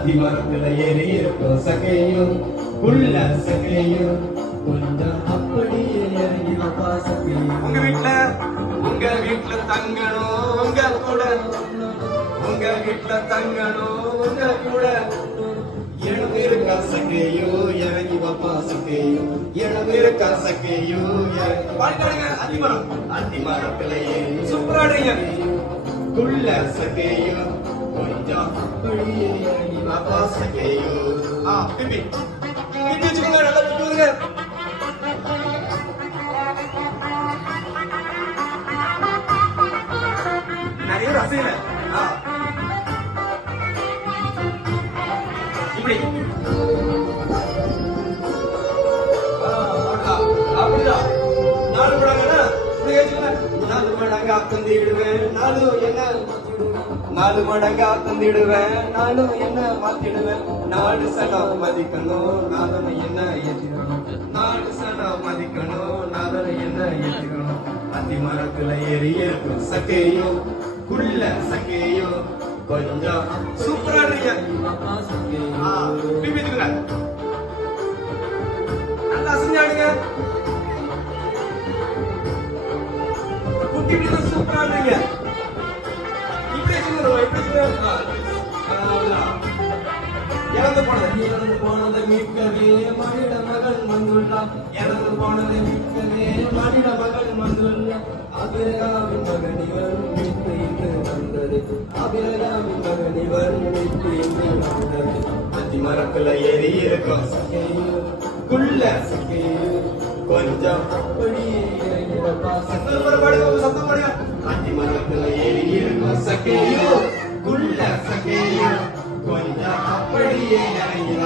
அத்திமரத்துல ஏறி இருக்கும் சகையும் உள்ள சகையும் கொஞ்சம் அப்படியே இறங்கி வாப்பா சகையும். உங்க வீட்டுல தங்கணும் உங்க கூட, உங்க வீட்டுல தங்கணும் உங்க கூட. இடம் இருக்கா சகையோ இறங்கி வாப்பா சகையும். இடம் இருக்கா சகையோ இறங்கி பாடுங்க. அத்திமரம் அத்திமரத்துல ஏறி சூப்பராடுங்க. குள்ள சகையோ கொஞ்சம் அப்படியே இறங்கி வாப்பா சகையோ. பிபி பிபி வச்சுக்கோங்க, நல்லா பிடிக்குங்க. நிறைய ரசையில இப்படி அப்படிதான் 4 மடங்குன்னா இப்படி வச்சுக்கோங்க. 4 மடங்கா தந்திடுவேன் நானும் என்ன 4 மடங்கா தந்திடுவேன் நானும் என்ன மாத்திடுவேன். 4 சனம் மதிக்கணும் நானும் என்ன ஏற்றிக்கணும். 4 சனம் மதிக்கணும் நானும் என்ன ஏற்றிக்கணும். அத்திமரத்துல ஏறி இருக்கும் சக்கையும் குள்ள சக்கையும் கொஞ்சம் சூப்பரா இருக்கீங்க. நல்லா அசைஞ்சாடுங்க. குட்டி சூப்பரா இருக்கீங்க. இப்படி இறந்து போனதை மீட்கவே மனித மகன் வந்துள்ளான். இறந்து போனதை மீட்கவே மனித மகன் வந்துள்ளான். அபிரகாமின் மகன் இவர் மீட்பு இன்று வந்தது. அபிரகாமின் மகன் இவர் மீட்பு இன்று வந்தது. அத்திமரத்துல ஏறி இருக்கும் சகையோ குள்ள சகையோ கொஞ்சம் அப்படியே சத்தம் பாடுங்க. அத்திமரத்துல ஏறி இருக்கும் சகையோ குள்ள சகையோ கொஞ்சம் அப்படியே இறங்கின